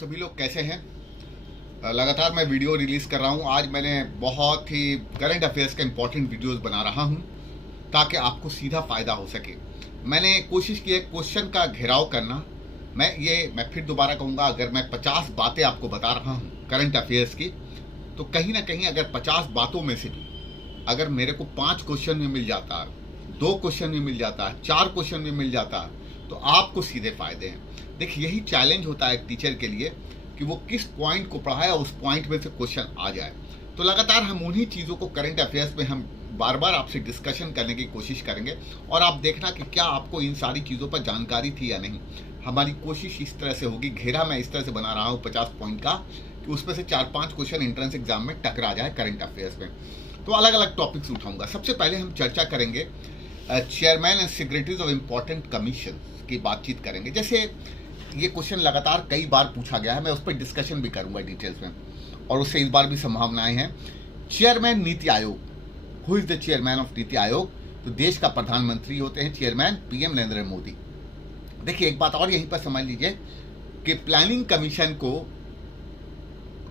सभी लोग कैसे हैं। लगातार मैं वीडियो रिलीज़ कर रहा हूं। आज मैंने बहुत ही करंट अफेयर्स के इंपॉर्टेंट वीडियोस बना रहा हूं ताकि आपको सीधा फ़ायदा हो सके। मैंने कोशिश की है क्वेश्चन का घेराव करना। मैं फिर दोबारा कहूँगा, अगर मैं 50 बातें आपको बता रहा हूँ करंट अफेयर्स की, तो कहीं ना कहीं अगर 50 बातों में से भी अगर मेरे को 5 क्वेश्चन भी मिल जाता है, 2 क्वेश्चन भी मिल जाता है, 4 क्वेश्चन भी मिल जाता है, तो आपको सीधे फायदे हैं। देखिए, यही चैलेंज होता है एक टीचर के लिए कि वो किस पॉइंट को पढ़ाए और उस पॉइंट में से क्वेश्चन आ जाए। तो लगातार हम उन्हीं चीज़ों को करंट अफेयर्स में हम बार बार आपसे डिस्कशन करने की कोशिश करेंगे और आप देखना कि क्या आपको इन सारी चीज़ों पर जानकारी थी या नहीं। हमारी कोशिश इस तरह से होगी, घेरा मैं इस तरह से बना रहा हूँ 50 पॉइंट का, कि उसमें से 4-5 क्वेश्चन एंट्रेंस एग्जाम में टकरा जाए करंट अफेयर्स में। तो अलग अलग टॉपिक्स उठाऊंगा। सबसे पहले हम चर्चा करेंगे chairman and secretaries of important commission की बातचीत करेंगे। जैसे ये क्वेश्चन लगातार कई बार पूछा गया है, मैं उस पर डिस्कशन भी करूंगा डिटेल्स में, और उससे इस बार भी संभावनाएं हैं। चेयरमैन नीति Aayog, who is the chairman of Niti आयोग? तो देश का प्रधानमंत्री होते हैं चेयरमैन, पीएम नरेंद्र मोदी। देखिए, एक बात और यहीं पर समझ लीजिए कि प्लानिंग कमीशन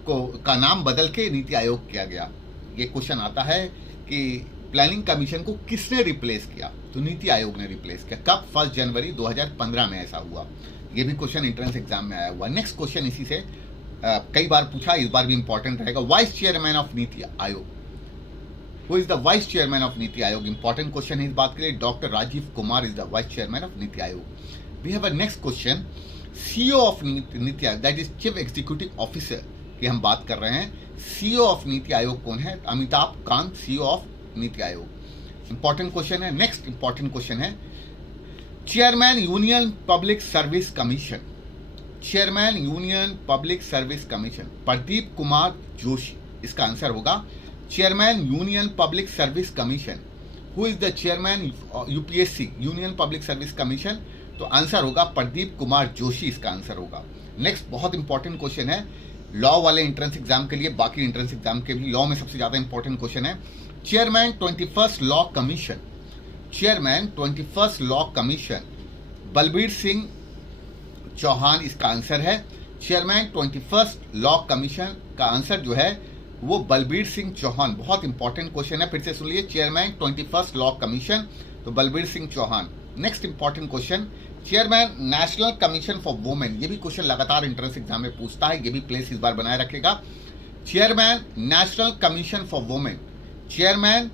का नाम बदल के नीति आयोग किया गया। ये क्वेश्चन आता है कि प्लानिंग कमीशन को किसने रिप्लेस किया? तो नीति आयोग ने रिप्लेस किया। कब? 1 जनवरी 2015 में ऐसा हुआ। ये भी क्वेश्चन एंट्रेंस एग्जाम में आया हुआ। नेक्स्ट क्वेश्चन इसी से कई बार पूछा, इस बार भी इंपॉर्टेंट रहेगा। Vice chairman of Niti Aayog, who is the vice chairman of Niti Aayog? Important question है इस बात के लिए। Doctor Rajiv Kumar is the vice chairman of Niti Aayog. We have a next question, CEO of Niti Aayog, that is chief executive officer की हम बात कर रहे हैं। सीईओ ऑफ नीति आयोग कौन है? Amitabh Kant, CEO of Niti Aayog. Important question है। नेक्स्ट इंपॉर्टेंट क्वेश्चन है, chairman union public service commission, chairman union public service commission, Pradeep Kumar Joshi इसका आंसर होगा। Chairman union public service commission, who is the chairman UPSC, union public service commission? तो answer होगा प्रदीप कुमार जोशी, इसका answer होगा। Next बहुत important question है law वाले entrance exam के लिए, बाकी एंट्रेंस एग्जाम के भी लॉ में सबसे ज्यादा इंपॉर्टेंट क्वेश्चन है। Chairman 21st law commission, chairman 21st law commission, Balbir Singh Chauhan इसका आंसर है। चेयरमैन 21st लॉ कमीशन का आंसर जो है वो बलबीर सिंह चौहान। बहुत इंपॉर्टेंट क्वेश्चन है, फिर से सुनिए, चेयरमैन 21st लॉ कमीशन, तो Balbir Singh Chauhan. Next important question, chairman national commission for women, ये भी क्वेश्चन लगातार एंट्रेंस एग्जाम में पूछता है, ये भी प्लेस इस बार बनाए रखेगा। Chairman national commission for women, chairman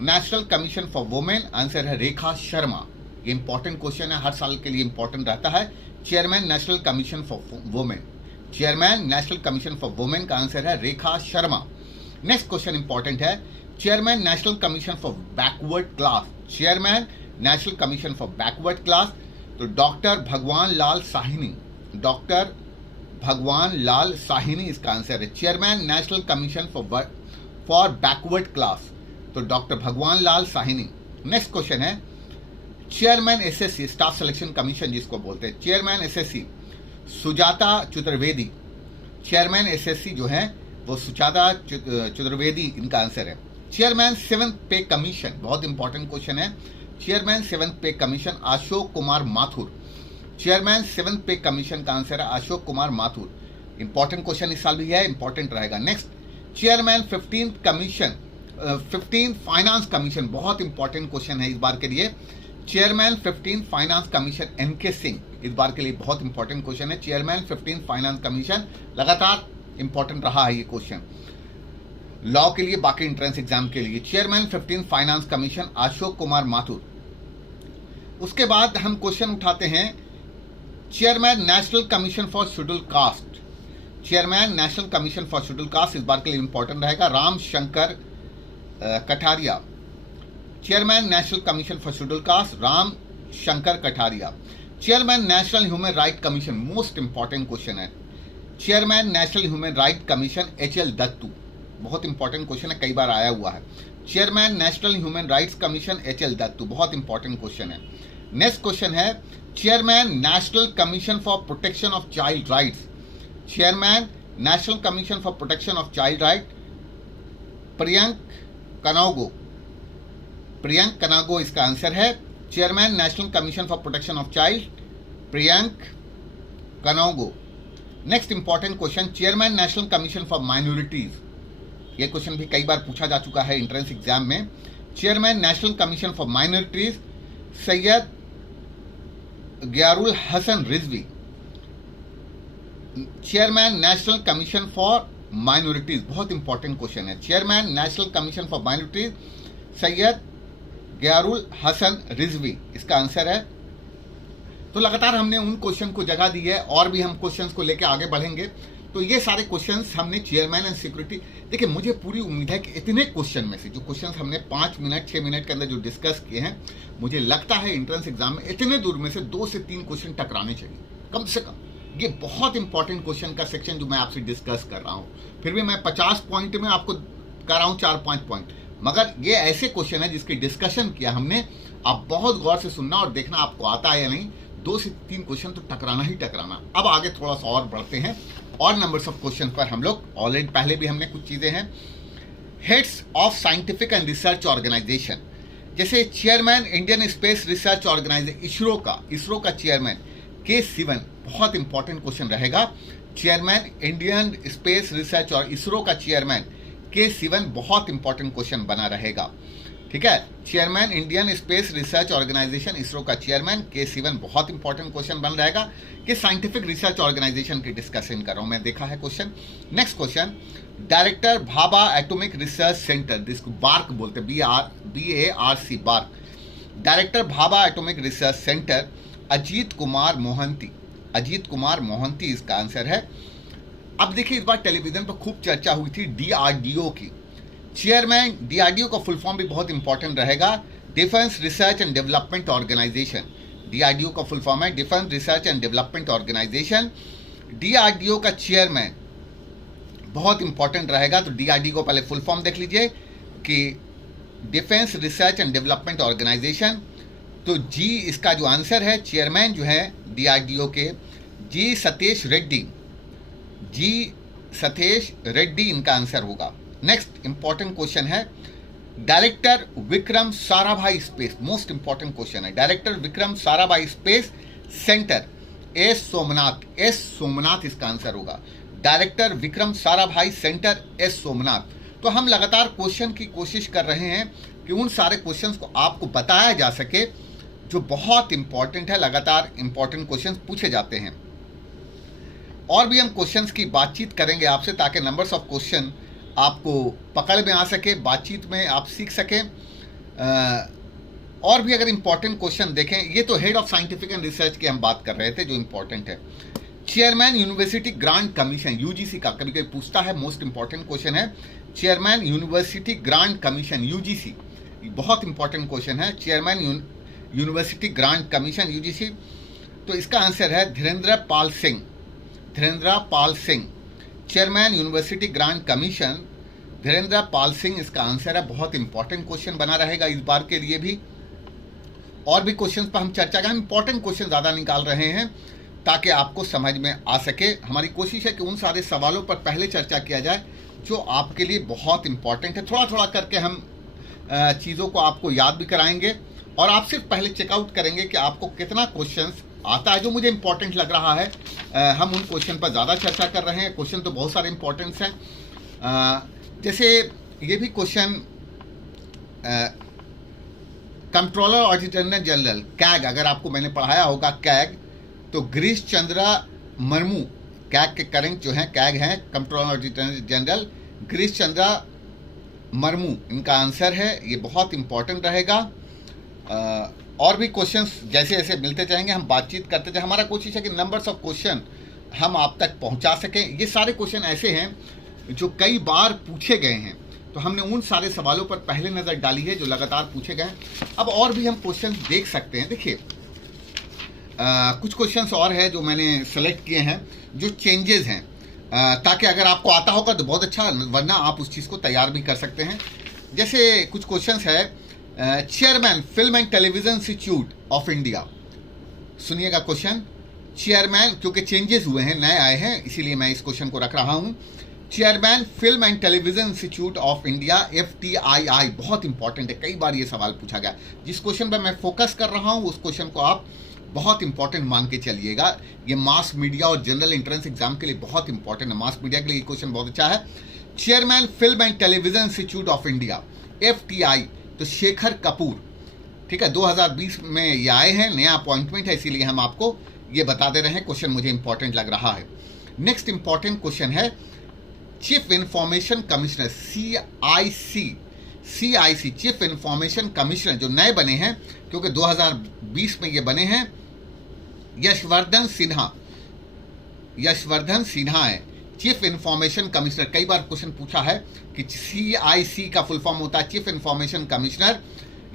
national commission for women, answer है रेखा शर्मा। ये इंपॉर्टेंट क्वेश्चन है, हर साल के लिए इंपॉर्टेंट रहता है। Chairman national commission for women, chairman national commission for women का आंसर है Rekha Sharma. Next question important है, chairman national commission for backward class, chairman national commission for backward class, तो डॉक्टर भगवान लाल साहिनी, डॉक्टर भगवान लाल साहिनी इसका आंसर है। Chairman national commission for backward class, तो doctor भगवान लाल साहिनी। नेक्स्ट क्वेश्चन है, chairman SSC, staff selection commission जिसको बोलते हैं, chairman SSC Sujata Chaturvedi, chairman SSC जो है वो सुजाता चतुर्वेदी इनका आंसर है। चेयरमैन 7th पे कमीशन, बहुत इंपॉर्टेंट क्वेश्चन है, chairman 7th pay commission Ashok Kumar Mathur, chairman 7th pay commission का आंसर है अशोक कुमार माथुर। इंपॉर्टेंट क्वेश्चन इस साल भी है, इंपॉर्टेंट रहेगा। Next, chairman 15th commission, 15th finance commission, बहुत इंपॉर्टेंट क्वेश्चन है इस बार के लिए। Chairman 15th finance commission NK Singh, इस बार के लिए बहुत इंपॉर्टेंट क्वेश्चन है। चेयरमैन 15th फाइनेंस कमीशन लगातार इंपॉर्टेंट रहा है ये क्वेश्चन लॉ के लिए, बाकी एंट्रेंस एग्जाम के लिए। Chairman 15th finance commission Ashok Kumar Mathur. उसके बाद हम क्वेश्चन उठाते हैं, chairman national commission for schedule caste, chairman national commission for schedule caste इस बार के लिए इंपॉर्टेंट रहेगा Ram Shankar Katheria, chairman national commission for schedule caste Ram Shankar Katheria. Chairman national human right commission, most important question है, chairman national human right commission H L Dattu, बहुत important question है, कई बार आया हुआ है। Chairman national human rights commission H L Dattu, बहुत इंपॉर्टेंट क्वेश्चन है। नेक्स्ट क्वेश्चन है, chairman national commission for protection of child rights, chairman national commission for protection of child right Priyank Kanoongo, Priyank Kanoongo इसका आंसर है। Chairman national commission for protection of child Priyank Kanoongo. Next important question, chairman national commission for minorities, ये question भी कई बार पूछा जा चुका है एंट्रेंस एग्जाम में। Chairman national commission for minorities Syed Ghayorul Hasan Rizvi. Chairman national commission for minorities, बहुत इंपॉर्टेंट क्वेश्चन है। Chairman national commission for minorities Syed Ghayorul Hasan Rizvi, इसका आंसर है। तो लगातार हमने उन क्वेश्चन को जगह दी है और भी हम क्वेश्चंस को लेकर आगे बढ़ेंगे। तो ये सारे क्वेश्चंस हमने चेयरमैन एंड सिक्योरिटी, देखिए मुझे पूरी उम्मीद है कि इतने क्वेश्चन में से जो क्वेश्चंस हमने 5 मिनट 6 मिनट के अंदर जो डिस्कस किए हैं, मुझे लगता है एंट्रेंस एग्जाम में इतने दूर में से 2 से 3 क्वेश्चन टकराने चाहिए कम से कम। ये बहुत इंपॉर्टेंट क्वेश्चन का सेक्शन जो मैं आपसे डिस्कस कर रहा हूँ, फिर भी मैं 50 पॉइंट में आपको कर रहा हूँ 4-5 पॉइंट, मगर ये ऐसे क्वेश्चन है जिसकी डिस्कशन किया हमने। आप बहुत गौर से सुनना और देखना आपको आता है या नहीं। 2 से 3 क्वेश्चन तो टकराना ही टकराना। अब आगे थोड़ा सा और बढ़ते हैं और नंबर्स ऑफ क्वेश्चन पर हम लोग ऑलरेडी पहले भी हमने कुछ चीजें हैं। Heads of scientific and research organisation, जैसे chairman Indian space research organisation ISRO का चेयरमैन के सिवन, बहुत इंपॉर्टेंट क्वेश्चन रहेगा। चेयरमैन इंडियन स्पेस रिसर्च और इसरो का चेयरमैन के सिवन, बहुत इंपॉर्टेंट क्वेश्चन बना रहेगा। ठीक है, chairman Indian space research organisation ISRO का चेयरमैन के सिवन, बहुत इंपॉर्टेंट क्वेश्चन बन रहेगा कि साइंटिफिक रिसर्च ऑर्गेनाइजेशन की डिस्कशन कर रहा हूं मैं, देखा है question. Next question, director Bhabha atomic research centre, जिसको बार्क बोलते हैं, BARC BARC, director Bhabha atomic research centre Ajit Kumar Mohanty इसका आंसर है। अब देखिए इस बार टेलीविजन पर खूब चर्चा हुई थी DRDO की। चेयरमैन DRDO का फुल फॉर्म भी बहुत इंपॉर्टेंट रहेगा, defence research and development organisation. DRDO का फुल फॉर्म है defence research and development organisation. DRDO का चेयरमैन बहुत इंपॉर्टेंट रहेगा, तो DRDO को पहले फुल फॉर्म देख लीजिए कि defence research and development organisation. तो जी इसका जो आंसर है, चेयरमैन जो है DRDO के जी सतीश रेड्डी इनका आंसर होगा। नेक्स्ट इंपॉर्टेंट क्वेश्चन है, director Vikram Sarabhai space, most important question है। Director Vikram Sarabhai space centre S Somnath इसका आंसर होगा। Director Vikram Sarabhai centre S Somnath. तो हम लगातार क्वेश्चन की कोशिश कर रहे हैं कि उन सारे क्वेश्चंस को आपको बताया जा सके जो बहुत इंपॉर्टेंट है। लगातार इंपॉर्टेंट क्वेश्चंस पूछे जाते हैं और भी हम क्वेश्चंस की बातचीत करेंगे आपसे, ताकि नंबर्स ऑफ क्वेश्चन आपको पकड़ में आ सके, बातचीत में आप सीख सकें। और भी अगर इंपॉर्टेंट क्वेश्चन देखें, ये तो head of scientific and research की हम बात कर रहे थे जो इंपॉर्टेंट है। Chairman university grant commission, UGC का कभी कभी पूछता है, मोस्ट इंपॉर्टेंट क्वेश्चन है। Chairman university grant commission UGC, बहुत इंपॉर्टेंट क्वेश्चन है। Chairman university grant commission UGC, तो इसका आंसर है Dhirendra Pal Singh. Chairman university grant commission Dhirendra Pal Singh इसका आंसर है। बहुत इंपॉर्टेंट क्वेश्चन बना रहेगा इस बार के लिए भी। और भी क्वेश्चन पर हम चर्चा करें, इंपॉर्टेंट क्वेश्चन ज़्यादा निकाल रहे हैं ताकि आपको समझ में आ सके। हमारी कोशिश है कि उन सारे सवालों पर पहले चर्चा किया जाए जो आपके लिए बहुत इंपॉर्टेंट है। थोड़ा थोड़ा करके हम चीज़ों को आपको याद भी कराएंगे और आप सिर्फ पहले चेकआउट करेंगे कि आपको कितना क्वेश्चंस आता है जो मुझे इंपॉर्टेंट लग रहा है। हम उन क्वेश्चन पर ज़्यादा चर्चा कर रहे हैं। क्वेश्चन तो बहुत सारे इंपॉर्टेंट्स हैं, जैसे ये भी question, controller auditor general CAG, अगर आपको मैंने पढ़ाया होगा कैग, तो गिरीश चंद्र मर्मू, कैग के करंट जो हैं कैग हैं controller auditor general Girish Chandra Murmu, इनका आंसर है। ये बहुत इंपॉर्टेंट रहेगा। और भी क्वेश्चंस जैसे जैसे मिलते जाएंगे हम बातचीत करते जाए। हमारा कोशिश है कि नंबर्स ऑफ क्वेश्चन हम आप तक पहुंचा सकें। ये सारे क्वेश्चन ऐसे हैं जो कई बार पूछे गए हैं, तो हमने उन सारे सवालों पर पहले नज़र डाली है जो लगातार पूछे गए हैं। अब और भी हम क्वेश्चन देख सकते हैं। देखिए कुछ क्वेश्चंस और है जो मैंने सेलेक्ट किए हैं जो चेंजेस हैं, ताकि अगर आपको आता होगा तो बहुत अच्छा, वरना आप उस चीज़ को तैयार भी कर सकते हैं। जैसे कुछ क्वेश्चंस है, chairman film and television institute of India, सुनिएगा क्वेश्चन। चेयरमैन, क्योंकि चेंजेस हुए हैं, नए आए हैं, इसीलिए मैं इस क्वेश्चन को रख रहा हूं। Chairman film and television institute of India FTII, बहुत इंपॉर्टेंट है, कई बार ये सवाल पूछा गया। जिस क्वेश्चन पर मैं फोकस कर रहा हूं उस क्वेश्चन को आप बहुत इंपॉर्टेंट मान के चलिएगा, ये मास मीडिया और जनरल एंट्रेंस एग्जाम के लिए बहुत इंपॉर्टेंट है। मास मीडिया के लिए ये क्वेश्चन बहुत अच्छा है। Chairman film and television institute of India, FTI, तो शेखर कपूर, ठीक है, 2020 में ये आए हैं, नया अपॉइंटमेंट है, इसीलिए हम आपको ये बता दे रहे हैं। क्वेश्चन मुझे इंपॉर्टेंट लग रहा है। नेक्स्ट इंपॉर्टेंट क्वेश्चन है chief information commissioner, CIC chief information commissioner जो नए बने हैं, क्योंकि 2020 में ये बने हैं, यशवर्धन सिन्हा है चीफ इंफॉर्मेशन कमिश्नर। कई बार क्वेश्चन पूछा है कि CIC का फुल फॉर्म होता है chief information commissioner,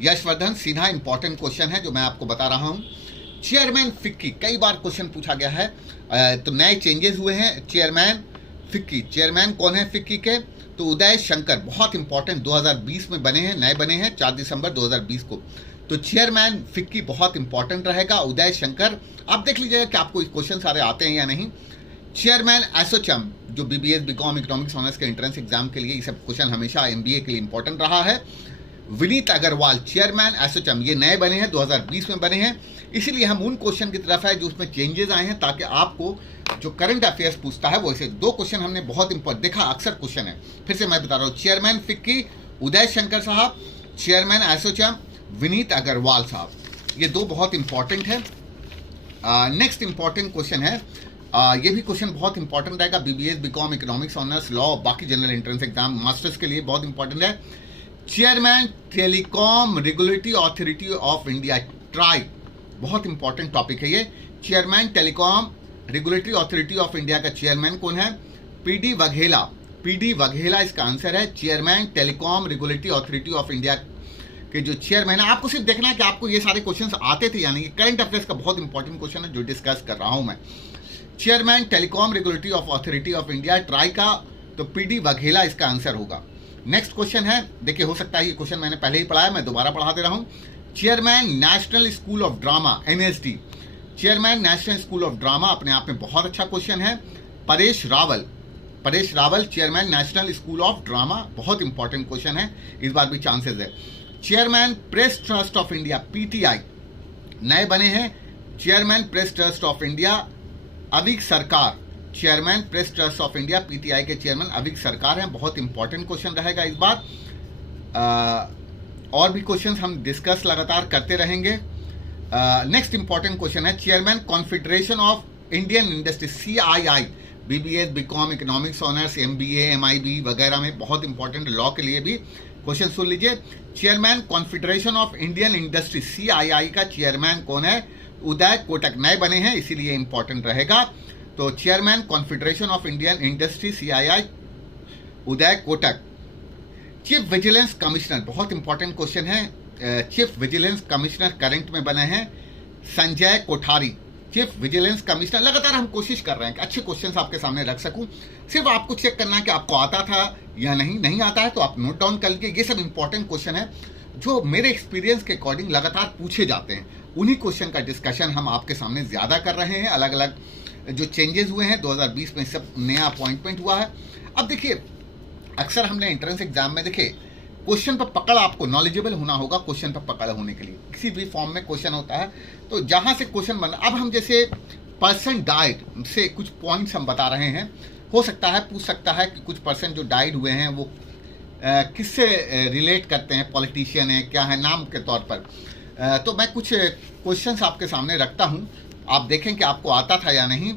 Yashvardhan Sinha. Important question है जो मैं आपको बता रहा हूं। चेयरमैन फिक्की, कई बार क्वेश्चन पूछा गया है, तो नए चेंजेस हुए हैं। चेयरमैन फिक्की, चेयरमैन कौन है फिक्की के? तो उदय शंकर, बहुत इंपॉर्टेंट, 2020 में बने हैं, नए बने हैं 4 दिसंबर 2020 को। तो चेयरमैन फिक्की बहुत इंपॉर्टेंट रहेगा, उदय शंकर। आप देख लीजिएगा कि आपको क्वेश्चन सारे आते हैं या नहीं। चेयरमैन एसोचैम, जो BBA BCom इकोनॉमिक्स ऑनर्स के एंट्रेंस एग्जाम के लिए ये सब क्वेश्चन हमेशा MBA के लिए इंपॉर्टेंट रहा है। विनीत अग्रवाल, चेयरमैन एसोचैम, ये नए बने हैं, 2020 में बने हैं, इसीलिए हम उन क्वेश्चन की तरफ है जो उसमें चेंजेस आए हैं, ताकि आपको जो करंट अफेयर्स पूछता है वो ऐसे 2 क्वेश्चन हमने बहुत इंपॉर्टेंट देखा, अक्सर क्वेश्चन है। फिर से मैं बता रहा हूँ, चेयरमैन फिक्की उदय शंकर साहब, चेयरमैन एसोचैम विनीत अग्रवाल साहब, ये 2 बहुत इंपॉर्टेंट है। नेक्स्ट इंपॉर्टेंट क्वेश्चन है, ये भी क्वेश्चन बहुत इंपॉर्टेंट रहेगा, BBA BCom economics honours, law, बाकी जनरल एंट्रेंस एग्जाम, मास्टर्स के लिए बहुत इंपॉर्टेंट है। Chairman telecom regulatory authority of India, try, बहुत इंपॉर्टेंट टॉपिक है ये। Chairman telecom regulatory authority of India का चेयरमैन कौन है? PD वघेला इसका आंसर है। Chairman telecom regulatory authority of India के जो चेयरमैन है, आपको सिर्फ देखना है कि आपको ये सारे क्वेश्चंस आते थे, यानी कि करंट अफेयर्स का बहुत इंपॉर्टेंट क्वेश्चन है जो डिस्कस कर रहा हूं मैं। Chairman telecom regulatory of authority of India, try का, तो PD वघेला इसका आंसर होगा। नेक्स्ट क्वेश्चन है, देखिए हो सकता है ये क्वेश्चन मैंने पहले ही पढ़ा है, मैं दोबारा पढ़ा दे रहा हूं। Chairman national school of drama, NSD, chairman national school of drama, अपने आप में बहुत अच्छा क्वेश्चन है। Paresh Rawal, chairman national school of drama, बहुत इंपॉर्टेंट क्वेश्चन है, इस बार भी चांसेस है। Chairman press trust of India, PTI, नए बने हैं, chairman press trust of India Avik Sarkar, chairman press trust of India, PTI के चेयरमैन अविक सरकार हैं, बहुत इंपॉर्टेंट क्वेश्चन रहेगा इस बार। और भी क्वेश्चंस हम डिस्कस लगातार करते रहेंगे। नेक्स्ट इंपॉर्टेंट क्वेश्चन है, chairman confederation of Indian industry, CII, BBA BCom economics honours, MBA MIB वगैरह में बहुत इंपॉर्टेंट, लॉ के लिए भी क्वेश्चन सुन लीजिए। Chairman confederation of Indian industry, CII का चेयरमैन कौन है? उदय कोटक, नए बने हैं इसीलिए इंपॉर्टेंट रहेगा। तो chairman confederation of Indian industry, CII, Uday Kotak. Chief vigilance commissioner, बहुत इंपॉर्टेंट क्वेश्चन है, चीफ विजिलेंस कमिश्नर करंट में बने हैं Sanjay Kothari, chief vigilance commissioner. लगातार हम कोशिश कर रहे हैं कि अच्छे क्वेश्चंस आपके सामने रख सकूं, सिर्फ आपको चेक करना है कि आपको आता था या नहीं आता है तो आप नोट डाउन कर लीजिए। ये सब इंपॉर्टेंट क्वेश्चन है जो मेरे एक्सपीरियंस के अकॉर्डिंग लगातार पूछे जाते हैं, उन्हीं क्वेश्चन का डिस्कशन हम आपके सामने ज़्यादा कर रहे हैं। अलग अलग जो चेंजेस हुए हैं 2020 में, सब नया अपॉइंटमेंट हुआ है। अब देखिए, अक्सर हमने एंट्रेंस एग्जाम में देखिए क्वेश्चन पर पकड़, आपको नॉलेजेबल होना होगा क्वेश्चन पर पकड़ होने के लिए। किसी भी फॉर्म में क्वेश्चन होता है तो जहाँ से क्वेश्चन बना, अब हम जैसे पर्सन डाइड से कुछ पॉइंट्स हम बता रहे हैं, हो सकता है पूछ सकता है कि कुछ पर्सन जो डाइड हुए हैं वो किससे रिलेट करते हैं, पॉलिटिशियन है, क्या है, नाम के तौर पर। तो मैं कुछ क्वेश्चंस आपके सामने रखता हूं, आप देखें कि आपको आता था या नहीं।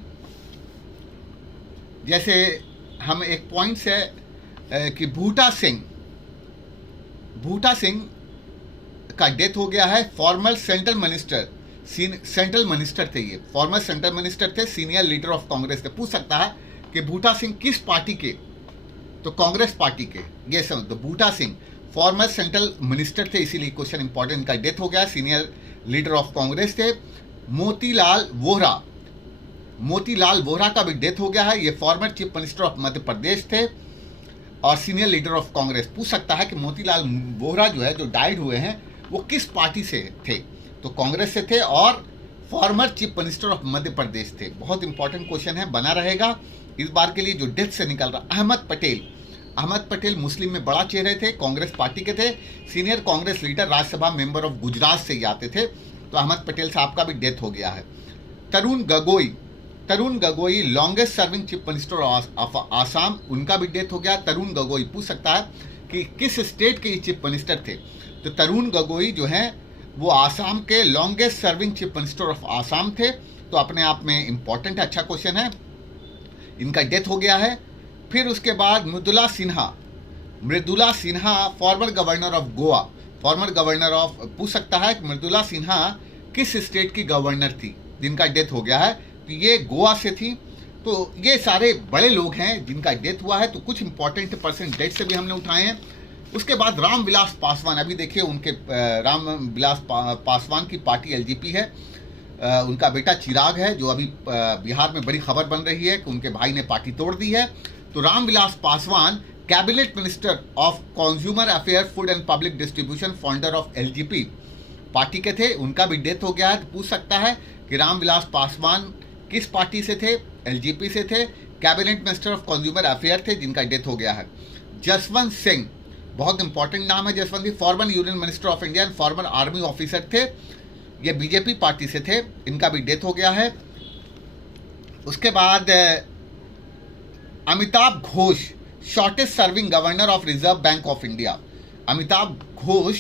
जैसे हम एक पॉइंट है कि बूटा सिंह का डेथ हो गया है, फॉर्मर सेंट्रल मिनिस्टर थे, ये फॉर्मर सेंट्रल मिनिस्टर थे, सीनियर लीडर ऑफ कांग्रेस थे। पूछ सकता है कि बूटा सिंह किस पार्टी के, तो कांग्रेस पार्टी के, ये समझ। तो बूटा सिंह फॉर्मर सेंट्रल मिनिस्टर थे, इसीलिए क्वेश्चन इंपॉर्टेंट, का डेथ हो गया, सीनियर लीडर ऑफ कांग्रेस थे। मोतीलाल वोहरा का भी डेथ हो गया है, ये former chief minister of Madhya Pradesh थे और सीनियर लीडर ऑफ कांग्रेस। पूछ सकता है कि मोतीलाल वोहरा जो है, जो डाइड हुए हैं, वो किस पार्टी से थे, तो कांग्रेस से थे और former chief minister of Madhya Pradesh थे। बहुत इंपॉर्टेंट क्वेश्चन है, बना रहेगा इस बार के लिए। जो डेथ से निकल रहा, अहमद पटेल मुस्लिम में बड़ा चेहरे थे, कांग्रेस पार्टी के थे, senior Congress leader, Rajya Sabha member of Gujarat से ही आते थे। तो अहमद पटेल साहब का भी डेथ हो गया है। Tarun Gogoi longest serving chief minister of Assam, उनका भी डेथ हो गया। तरुण गगोई पूछ सकता है कि किस स्टेट के चीफ मिनिस्टर थे, तो तरुण गगोई जो हैं वो आसाम के longest serving chief minister of Assam थे, तो अपने आप में इंपॉर्टेंट अच्छा क्वेश्चन है, इनका डेथ हो गया है। फिर उसके बाद Mridula Sinha former governor of Goa, पूछ सकता है कि मृदुला सिन्हा किस स्टेट की गवर्नर थी जिनका डेथ हो गया है, तो ये गोवा से थी। तो ये सारे बड़े लोग हैं जिनका डेथ हुआ है, तो कुछ इंपॉर्टेंट पर्सन डेथ से भी हमने उठाए हैं। उसके बाद रामविलास पासवान, अभी देखिए उनके रामविलास पासवान की पार्टी एलजेपी है, उनका बेटा चिराग है, जो अभी बिहार में बड़ी खबर बन रही है कि उनके भाई ने पार्टी तोड़ दी है। तो Ramvilas Paswan cabinet minister of consumer affair, food and public distribution, founder of LJP party के थे, उनका भी डेथ हो गया है। तो पूछ सकता है कि रामविलास पासवान किस पार्टी से थे, एलजेपी से थे, cabinet minister of consumer affair थे, जिनका डेथ हो गया है। जसवंत सिंह, बहुत इंपॉर्टेंट नाम है Jaswant Singh, former union minister of India and farmer army officer थे, ये बीजेपी पार्टी से थे, इनका भी डेथ हो गया है। उसके बाद Amitabh Ghosh, shortest serving governor of reserve bank of India, Amitabh Ghosh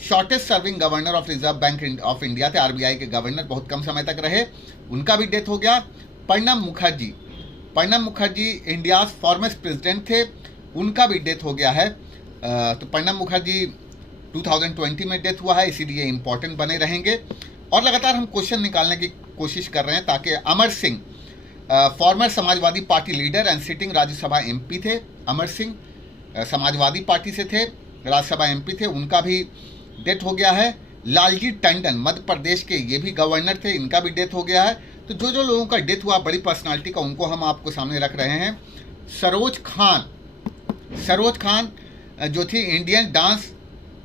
shortest serving governor of reserve bank of India थे, आरबीआई के गवर्नर बहुत कम समय तक रहे, उनका भी डेथ हो गया। Pranab Mukherjee India former president थे, उनका भी डेथ हो गया है। तो प्रणब मुखर्जी 2020 में डेथ हुआ है, इसीलिए इंपॉर्टेंट बने रहेंगे। और लगातार हम क्वेश्चन निकालने की कोशिश कर रहे हैं ताकि Amar Singh, former Samajwadi party leader and sitting Rajya Sabha MP थे, अमर सिंह समाजवादी पार्टी से थे, राज्यसभा एमपी थे, उनका भी डेथ हो गया है। लालजी टंडन मध्य प्रदेश के, ये भी गवर्नर थे, इनका भी डेथ हो गया है। तो जो लोगों का डेथ हुआ बड़ी पर्सनालिटी का, उनको हम आपको सामने रख रहे हैं। सरोज खान जो थी इंडियन डांस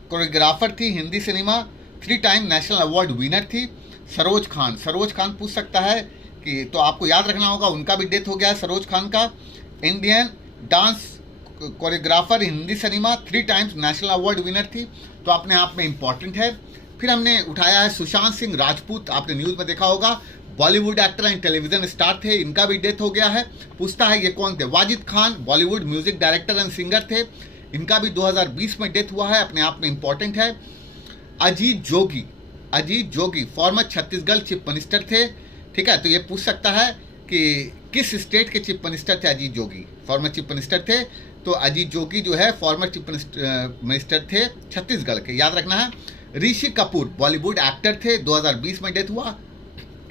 कोरियोग्राफर थी, Hindi cinema 3 time national award winner थी। सरोज खान पूछ सकता है कि, तो आपको याद रखना होगा, उनका भी डेथ हो गया है सरोज खान का। Indian dance choreographer, Hindi cinema 3 times national award winner थी, तो अपने आप में इंपॉर्टेंट है। फिर हमने उठाया है सुशांत सिंह राजपूत, आपने न्यूज़ में देखा होगा, Bollywood actor and television star थे, इनका भी डेथ हो गया है। पूछता है ये कौन थे, Wajid Khan Bollywood music director and singer थे, इनका भी 2020 में डेथ हुआ है, अपने आप में इंपॉर्टेंट है। Ajit Jogi farmer Chhattisgarh chief minister थे, ठीक है, तो ये पूछ सकता है कि किस स्टेट के चीफ मिनिस्टर थे Ajit Jogi, former chief minister थे, तो अजीत जोगी जो है फॉर्मर चीफ मिनिस्टर थे छत्तीसगढ़ के, याद रखना है। ऋषि कपूर बॉलीवुड एक्टर थे, 2020 में डेथ हुआ।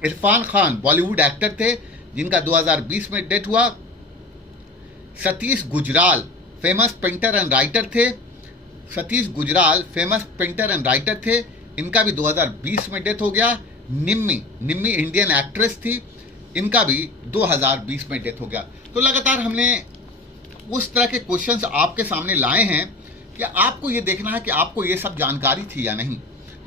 इरफान खान बॉलीवुड एक्टर थे, जिनका 2020 में डेथ हुआ। Satish Gujral famous painter and writer थे, इनका भी 2020 में डेथ हो गया। निम्मी इंडियन एक्ट्रेस थी, इनका भी 2020 में डेथ हो गया। तो लगातार हमने उस तरह के क्वेश्चंस आपके सामने लाए हैं कि आपको ये देखना है कि आपको ये सब जानकारी थी या नहीं।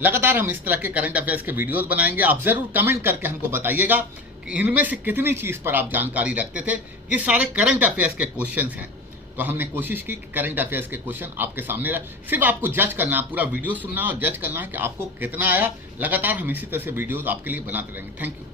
लगातार हम इस तरह के करंट अफेयर्स के वीडियोस बनाएंगे, आप ज़रूर कमेंट करके हमको बताइएगा कि इनमें से कितनी चीज़ पर आप जानकारी रखते थे। ये सारे करंट अफेयर्स के क्वेश्चंस हैं, तो हमने कोशिश की कि करंट अफेयर्स के क्वेश्चन आपके सामने रख, सिर्फ आपको जज करना है, पूरा वीडियो सुनना और जज करना है कि आपको कितना आया। लगातार हम इसी तरह से वीडियोस आपके लिए बनाते रहेंगे। Thank you.